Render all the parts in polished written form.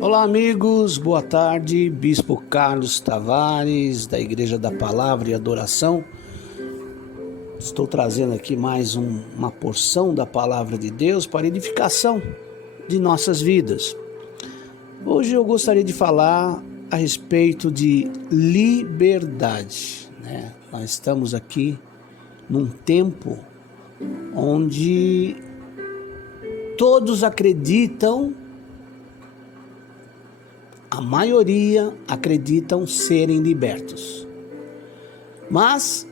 Olá amigos, boa tarde, Bispo Carlos Tavares da Igreja da Palavra e Adoração. Estou trazendo aqui mais uma porção da Palavra de Deus para edificação de nossas vidas. Hoje eu gostaria de falar a respeito de liberdade, Nós estamos aqui num tempo onde todos acreditam, a maioria acreditam serem libertos. Mas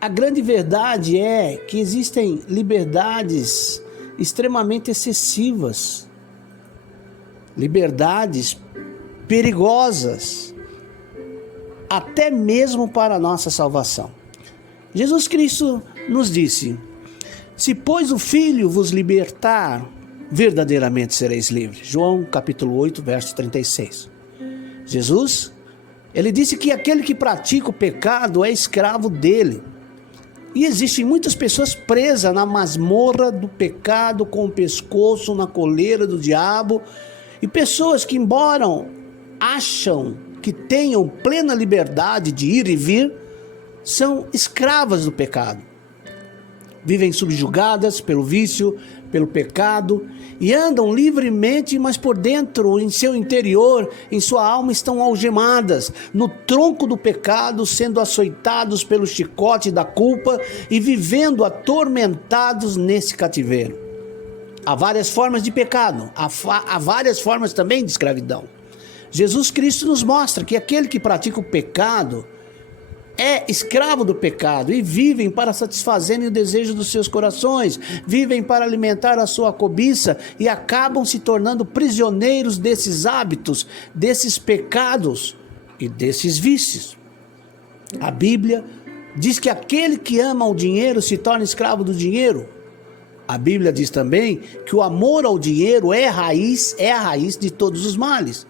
a grande verdade é que existem liberdades extremamente excessivas, liberdades perigosas, até mesmo para a nossa salvação. Jesus Cristo nos disse: se pois o Filho vos libertar, verdadeiramente sereis livres. João capítulo 8, verso 36. Jesus, ele disse que aquele que pratica o pecado é escravo dele. E existem muitas pessoas presas na masmorra do pecado, com o pescoço na coleira do diabo, e pessoas que, embora acham que tenham plena liberdade de ir e vir, são escravas do pecado. Vivem subjugadas pelo vício, pelo pecado, e andam livremente, mas por dentro, em seu interior, em sua alma, estão algemadas no tronco do pecado, sendo açoitados pelo chicote da culpa e vivendo atormentados nesse cativeiro. Há várias formas de pecado, há várias formas também de escravidão. Jesus Cristo nos mostra que aquele que pratica o pecado é escravo do pecado e vivem para satisfazerem o desejo dos seus corações, vivem para alimentar a sua cobiça e acabam se tornando prisioneiros desses hábitos, desses pecados e desses vícios. A Bíblia diz que aquele que ama o dinheiro se torna escravo do dinheiro. A Bíblia diz também que o amor ao dinheiro é a raiz de todos os males.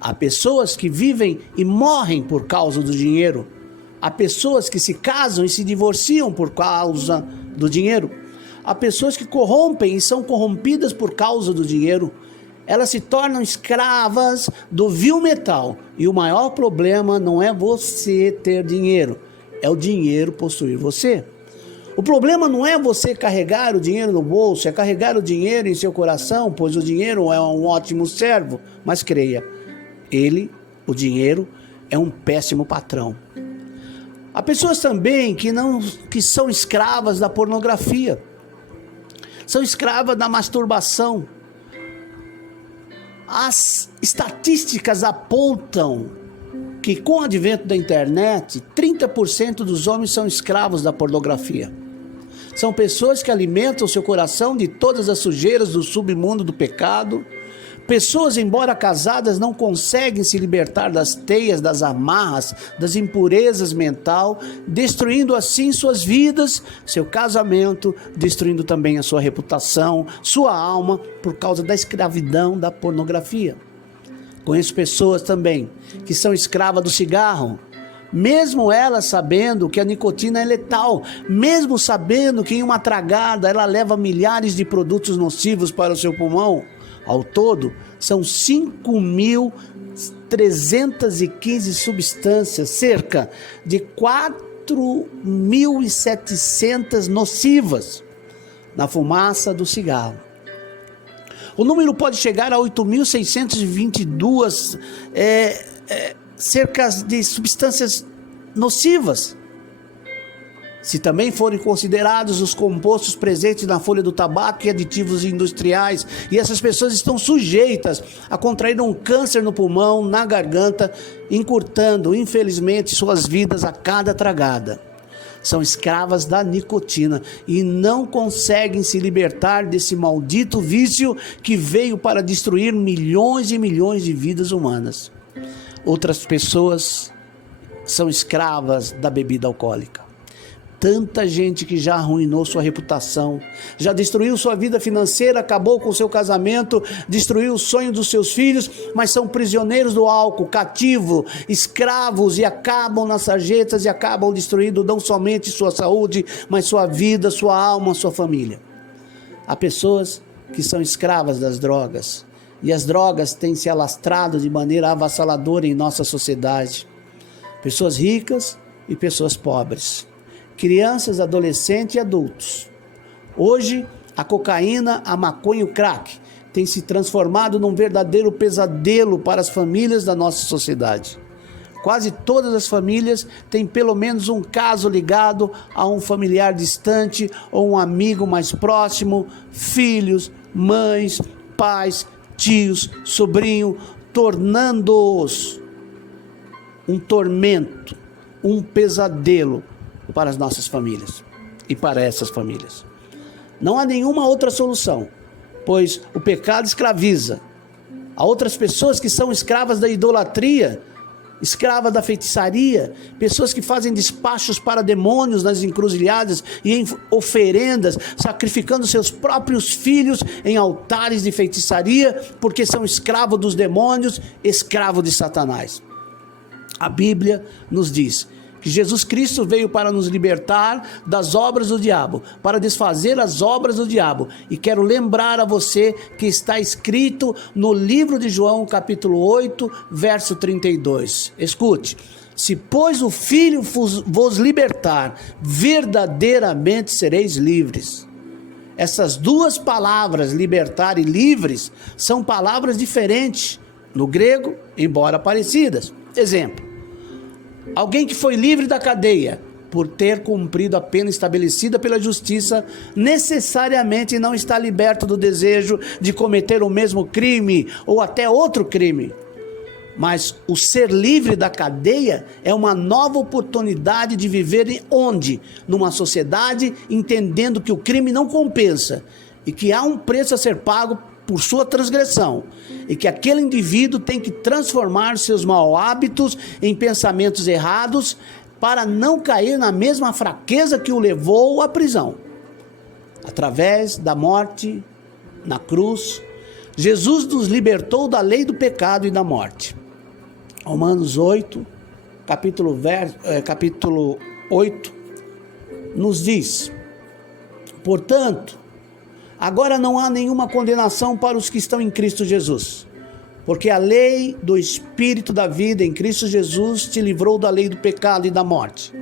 Há pessoas que vivem e morrem por causa do dinheiro. Há pessoas que se casam e se divorciam por causa do dinheiro. Há pessoas que corrompem e são corrompidas por causa do dinheiro. Elas se tornam escravas do vil metal. E o maior problema não é você ter dinheiro, é o dinheiro possuir você. O problema não é você carregar o dinheiro no bolso, é carregar o dinheiro em seu coração, pois o dinheiro é um ótimo servo. Mas creia, o dinheiro, é um péssimo patrão. Há pessoas também que são escravas da pornografia, são escravas da masturbação. As estatísticas apontam que com o advento da internet, 30% dos homens são escravos da pornografia. São pessoas que alimentam seu coração de todas as sujeiras do submundo do pecado. Pessoas, embora casadas, não conseguem se libertar das teias, das amarras, das impurezas mental, destruindo assim suas vidas, seu casamento, destruindo também a sua reputação, sua alma, por causa da escravidão da pornografia. Conheço pessoas também que são escravas do cigarro, mesmo elas sabendo que a nicotina é letal, mesmo sabendo que em uma tragada ela leva milhares de produtos nocivos para o seu pulmão. Ao todo, são 5.315 substâncias, cerca de 4.700 nocivas na fumaça do cigarro. O número pode chegar a 8.622 cerca de substâncias nocivas. Se também forem considerados os compostos presentes na folha do tabaco e aditivos industriais, e essas pessoas estão sujeitas a contrair um câncer no pulmão, na garganta, encurtando, infelizmente, suas vidas a cada tragada. São escravas da nicotina e não conseguem se libertar desse maldito vício que veio para destruir milhões e milhões de vidas humanas. Outras pessoas são escravas da bebida alcoólica. Tanta gente que já arruinou sua reputação, já destruiu sua vida financeira, acabou com seu casamento, destruiu o sonho dos seus filhos, mas são prisioneiros do álcool, cativos, escravos, e acabam nas sarjetas e acabam destruindo não somente sua saúde, mas sua vida, sua alma, sua família. Há pessoas que são escravas das drogas, e as drogas têm se alastrado de maneira avassaladora em nossa sociedade. Pessoas ricas e pessoas pobres, crianças, adolescentes e adultos. Hoje, a cocaína, a maconha e o crack têm se transformado num verdadeiro pesadelo para as famílias da nossa sociedade. Quase todas as famílias têm pelo menos um caso ligado a um familiar distante ou um amigo mais próximo, filhos, mães, pais, tios, sobrinho, tornando-os um tormento, um pesadelo para as nossas famílias e para essas famílias. Não há nenhuma outra solução, pois o pecado escraviza. Há outras pessoas que são escravas da idolatria, escravas da feitiçaria, pessoas que fazem despachos para demônios nas encruzilhadas e em oferendas, sacrificando seus próprios filhos em altares de feitiçaria, porque são escravos dos demônios, escravos de Satanás. A Bíblia nos diz que Jesus Cristo veio para nos libertar das obras do diabo, para desfazer as obras do diabo. E quero lembrar a você que está escrito no livro de João, capítulo 8, verso 32. Escute: se pois o Filho vos libertar, verdadeiramente sereis livres. Essas duas palavras, libertar e livres, são palavras diferentes no grego, embora parecidas. Exemplo: alguém que foi livre da cadeia por ter cumprido a pena estabelecida pela justiça, necessariamente não está liberto do desejo de cometer o mesmo crime ou até outro crime. Mas o ser livre da cadeia é uma nova oportunidade de viver onde? Numa sociedade entendendo que o crime não compensa e que há um preço a ser pago por sua transgressão, e que aquele indivíduo tem que transformar seus maus hábitos em pensamentos errados para não cair na mesma fraqueza que o levou à prisão. Através da morte na cruz, Jesus nos libertou da lei do pecado e da morte. Romanos 8, capítulo 8, nos diz: portanto, agora não há nenhuma condenação para os que estão em Cristo Jesus, porque a lei do Espírito da vida em Cristo Jesus te livrou da lei do pecado e da morte.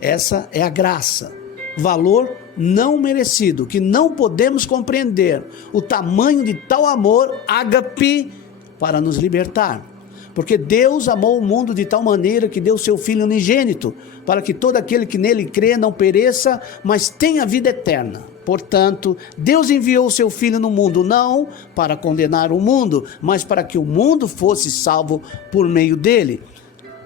Essa é a graça, valor não merecido, que não podemos compreender o tamanho de tal amor, ágape, para nos libertar. Porque Deus amou o mundo de tal maneira que deu seu Filho unigênito, para que todo aquele que nele crê não pereça, mas tenha vida eterna. Portanto, Deus enviou o seu Filho no mundo, não para condenar o mundo, mas para que o mundo fosse salvo por meio dele.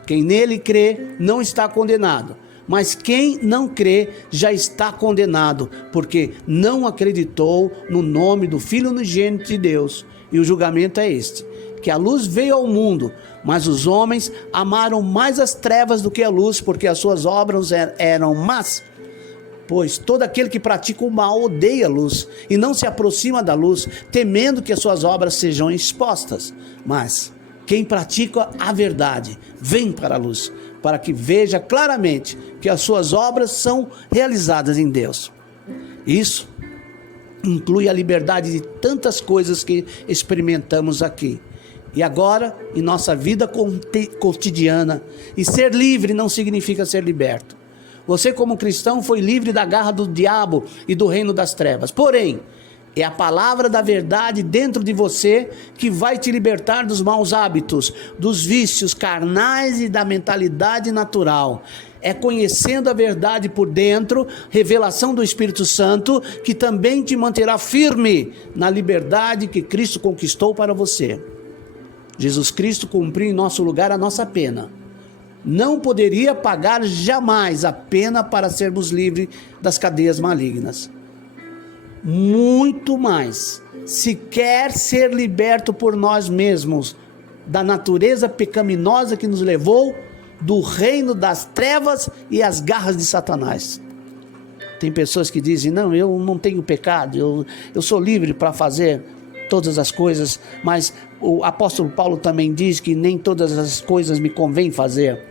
Quem nele crê não está condenado, mas quem não crê já está condenado, porque não acreditou no nome do Filho unigênito de Deus. E o julgamento é este: que a luz veio ao mundo, mas os homens amaram mais as trevas do que a luz, porque as suas obras eram más. Pois todo aquele que pratica o mal odeia a luz e não se aproxima da luz, temendo que as suas obras sejam expostas. Mas quem pratica a verdade vem para a luz, para que veja claramente que as suas obras são realizadas em Deus. Isso inclui a liberdade de tantas coisas que experimentamos aqui e agora em nossa vida cotidiana. E ser livre não significa ser liberto. Você, como cristão, foi livre da garra do diabo e do reino das trevas. Porém, é a palavra da verdade dentro de você que vai te libertar dos maus hábitos, dos vícios carnais e da mentalidade natural. É conhecendo a verdade por dentro, revelação do Espírito Santo, que também te manterá firme na liberdade que Cristo conquistou para você. Jesus Cristo cumpriu em nosso lugar a nossa pena. Não poderia pagar jamais a pena para sermos livres das cadeias malignas. Muito mais, se quer ser liberto por nós mesmos da natureza pecaminosa que nos levou do reino das trevas e as garras de Satanás. Tem pessoas que dizem: não, eu não tenho pecado, eu sou livre para fazer todas as coisas, mas o apóstolo Paulo também diz que nem todas as coisas me convém fazer.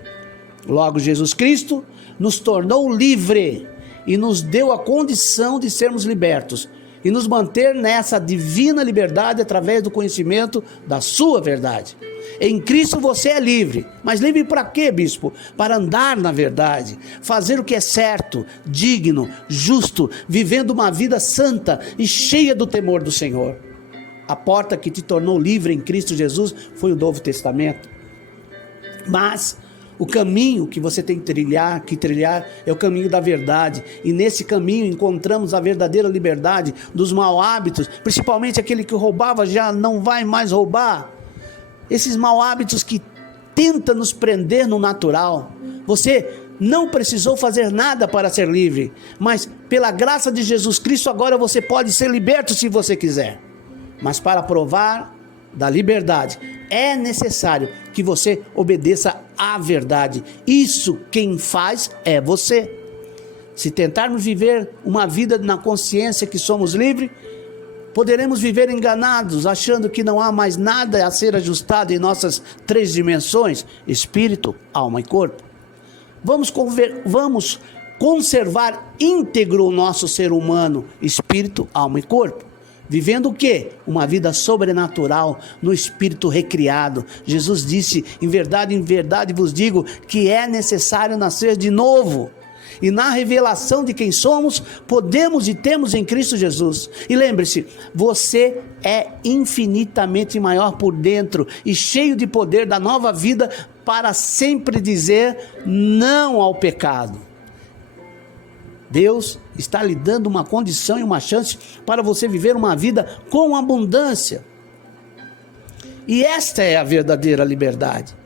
Logo, Jesus Cristo nos tornou livre e nos deu a condição de sermos libertos. e nos manter nessa divina liberdade através do conhecimento da sua verdade. Em Cristo você é livre. Mas livre para quê, bispo? Para andar na verdade, fazer o que é certo, digno, justo, vivendo uma vida santa e cheia do temor do Senhor. A porta que te tornou livre em Cristo Jesus foi o Novo Testamento. Mas o caminho que você tem que trilhar é o caminho da verdade. E nesse caminho encontramos a verdadeira liberdade dos maus hábitos, principalmente aquele que roubava já não vai mais roubar. Esses maus hábitos que tentam nos prender no natural. Você não precisou fazer nada para ser livre, mas pela graça de Jesus Cristo agora você pode ser liberto se você quiser. Mas para provar da liberdade é necessário que você obedeça à verdade. Isso quem faz é você. Se tentarmos viver uma vida na consciência que somos livres, poderemos viver enganados, achando que não há mais nada a ser ajustado em nossas 3 dimensões, espírito, alma e corpo. Vamos conservar íntegro o nosso ser humano, espírito, alma e corpo. Vivendo o quê? Uma vida sobrenatural, no espírito recriado. Jesus disse, em verdade vos digo, que é necessário nascer de novo. E na revelação de quem somos, podemos e temos em Cristo Jesus. E lembre-se, você é infinitamente maior por dentro e cheio de poder da nova vida para sempre dizer não ao pecado. Deus está lhe dando uma condição e uma chance para você viver uma vida com abundância. E esta é a verdadeira liberdade.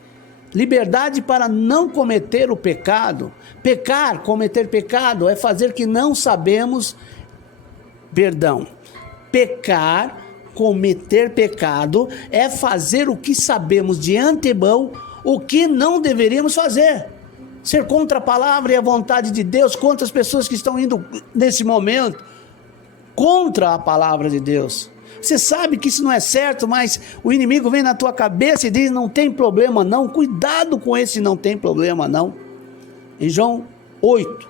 Liberdade para não cometer o pecado. Cometer pecado é fazer que não sabemos. Pecar, cometer pecado é fazer o que sabemos de antemão, o que não deveríamos fazer. Ser contra a palavra e a vontade de Deus, contra as pessoas que estão indo nesse momento contra a palavra de Deus. Você sabe que isso não é certo, mas o inimigo vem na tua cabeça e diz, não tem problema não. Cuidado com esse não tem problema não. Em João 8,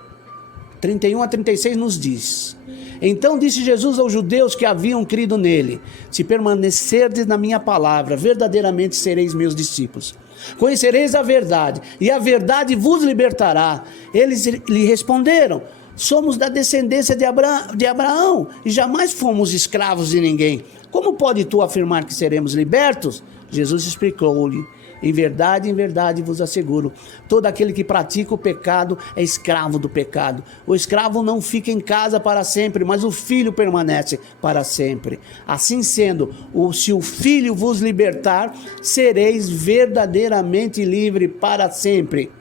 31 a 36 nos diz, então disse Jesus aos judeus que haviam crido nele, se permanecerdes na minha palavra, verdadeiramente sereis meus discípulos. Conhecereis a verdade, e a verdade vos libertará. Eles lhe responderam, somos da descendência de Abraão, e jamais fomos escravos de ninguém. Como pode tu afirmar que seremos libertos? Jesus explicou-lhe, em verdade vos asseguro, todo aquele que pratica o pecado é escravo do pecado. O escravo não fica em casa para sempre, mas o filho permanece para sempre. Assim sendo, se o filho vos libertar, sereis verdadeiramente livre para sempre.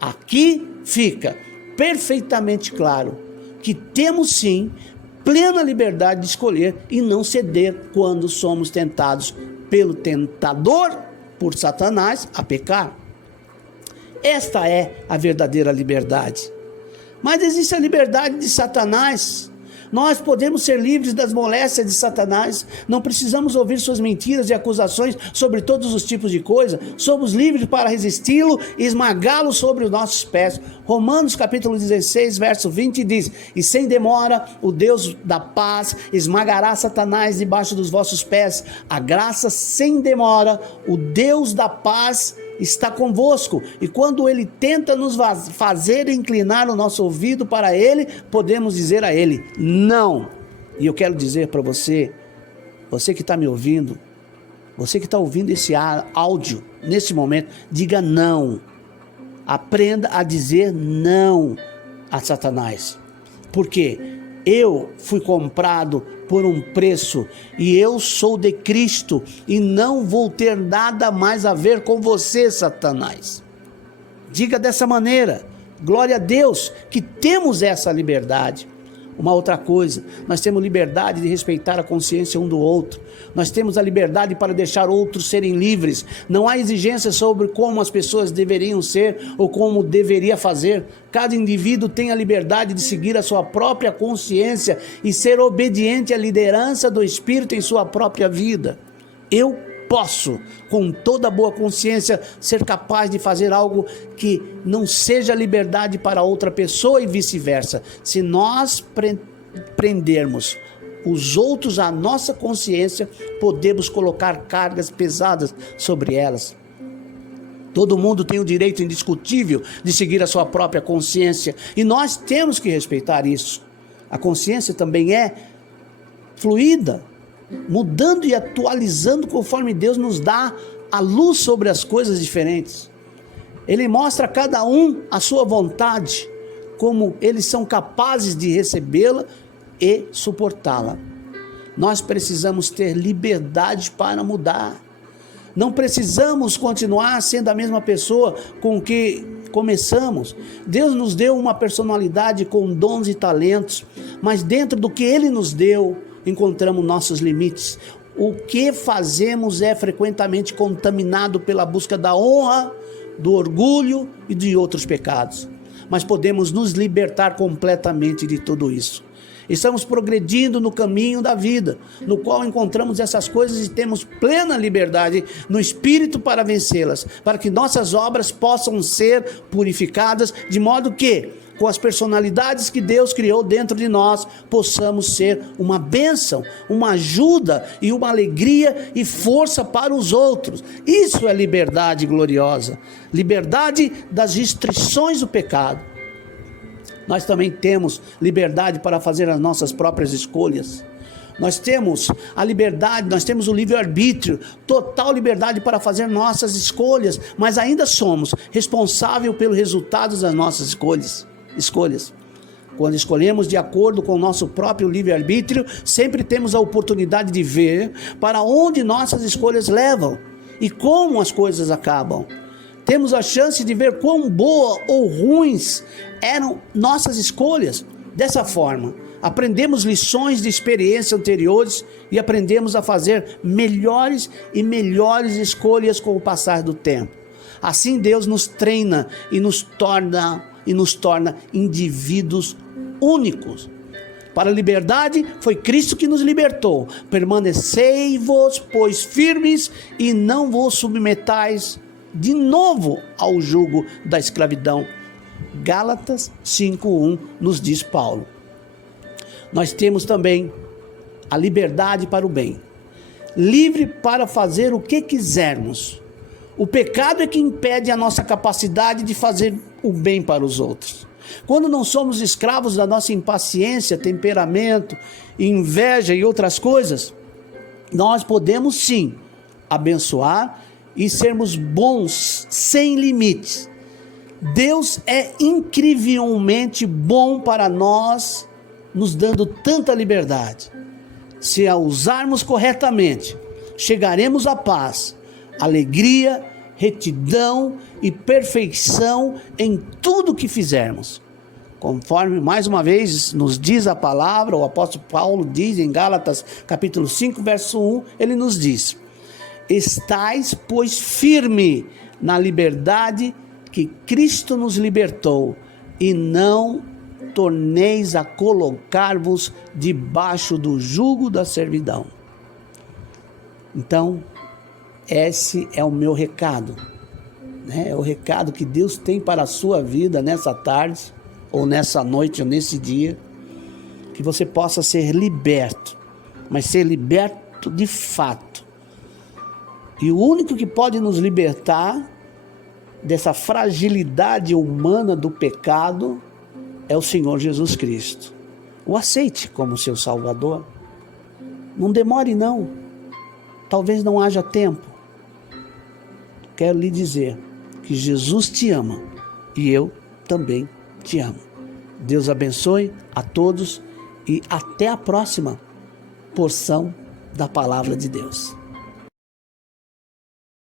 Aqui fica perfeitamente claro que temos sim plena liberdade de escolher e não ceder quando somos tentados pelo tentador, por Satanás, a pecar. Esta é a verdadeira liberdade. Mas existe a liberdade de Satanás. Nós podemos ser livres das moléstias de Satanás. Não precisamos ouvir suas mentiras e acusações sobre todos os tipos de coisa. Somos livres para resisti-lo e esmagá-lo sobre os nossos pés. Romanos capítulo 16, verso 20 diz, e sem demora o Deus da paz esmagará Satanás debaixo dos vossos pés. A graça sem demora, o Deus da paz está convosco, e quando ele tenta nos fazer inclinar o nosso ouvido para ele, podemos dizer a ele, não. E eu quero dizer para você, você que está me ouvindo, você que está ouvindo esse áudio, nesse momento, diga não. Aprenda a dizer não a Satanás, porque eu fui comprado por um preço e eu sou de Cristo e não vou ter nada mais a ver com você, Satanás. Diga dessa maneira, glória a Deus que temos essa liberdade. Uma outra coisa, nós temos liberdade de respeitar a consciência um do outro. Nós temos a liberdade para deixar outros serem livres. Não há exigências sobre como as pessoas deveriam ser ou como deveria fazer. Cada indivíduo tem a liberdade de seguir a sua própria consciência e ser obediente à liderança do Espírito em sua própria vida. Eu posso, com toda boa consciência, ser capaz de fazer algo que não seja liberdade para outra pessoa e vice-versa. Se nós prendermos os outros à nossa consciência, podemos colocar cargas pesadas sobre elas. Todo mundo tem o direito indiscutível de seguir a sua própria consciência, e nós temos que respeitar isso. A consciência também é fluida, mudando e atualizando conforme Deus nos dá a luz sobre as coisas diferentes. Ele mostra a cada um a sua vontade, como eles são capazes de recebê-la e suportá-la. Nós precisamos ter liberdade para mudar. Não precisamos continuar sendo a mesma pessoa com que começamos. Deus nos deu uma personalidade com dons e talentos, mas dentro do que Ele nos deu, encontramos nossos limites. O que fazemos é frequentemente contaminado pela busca da honra, do orgulho e de outros pecados. Mas podemos nos libertar completamente de tudo isso. Estamos progredindo no caminho da vida, no qual encontramos essas coisas e temos plena liberdade no Espírito para vencê-las, para que nossas obras possam ser purificadas, de modo que, com as personalidades que Deus criou dentro de nós, possamos ser uma bênção, uma ajuda e uma alegria e força para os outros. Isso é liberdade gloriosa, liberdade das restrições do pecado. Nós também temos liberdade para fazer as nossas próprias escolhas. Nós temos a liberdade, nós temos o livre-arbítrio, total liberdade para fazer nossas escolhas, mas ainda somos responsáveis pelos resultados das nossas escolhas. Quando escolhemos de acordo com o nosso próprio livre-arbítrio, sempre temos a oportunidade de ver para onde nossas escolhas levam e como as coisas acabam. Temos a chance de ver quão boa ou ruins eram nossas escolhas. Dessa forma, aprendemos lições de experiências anteriores e aprendemos a fazer melhores e melhores escolhas com o passar do tempo. Assim Deus nos treina e nos torna indivíduos únicos. Para a liberdade, foi Cristo que nos libertou. Permanecei-vos, pois, firmes e não vos submetais de novo ao jugo da escravidão. Gálatas 5:1 nos diz Paulo. Nós temos também a liberdade para o bem, livre para fazer o que quisermos. O pecado é que impede a nossa capacidade de fazer o bem para os outros. Quando não somos escravos da nossa impaciência, temperamento, inveja e outras coisas, nós podemos sim abençoar e sermos bons sem limites. Deus é incrivelmente bom para nós, nos dando tanta liberdade. Se a usarmos corretamente, chegaremos à paz, alegria, retidão e perfeição em tudo que fizermos. Conforme, mais uma vez, nos diz a palavra, o apóstolo Paulo diz em Gálatas capítulo 5, verso 1, ele nos diz: estais, pois, firme na liberdade que Cristo nos libertou, e não torneis a colocar-vos debaixo do jugo da servidão. Então, esse é o meu recado, né? É o recado que Deus tem para a sua vida nessa tarde, ou nessa noite, ou nesse dia, que você possa ser liberto, mas ser liberto de fato. E o único que pode nos libertar dessa fragilidade humana do pecado é o Senhor Jesus Cristo. O aceite como seu Salvador. Não demore não. Talvez não haja tempo. Quero lhe dizer que Jesus te ama e eu também te amo. Deus abençoe a todos e até a próxima porção da Palavra de Deus.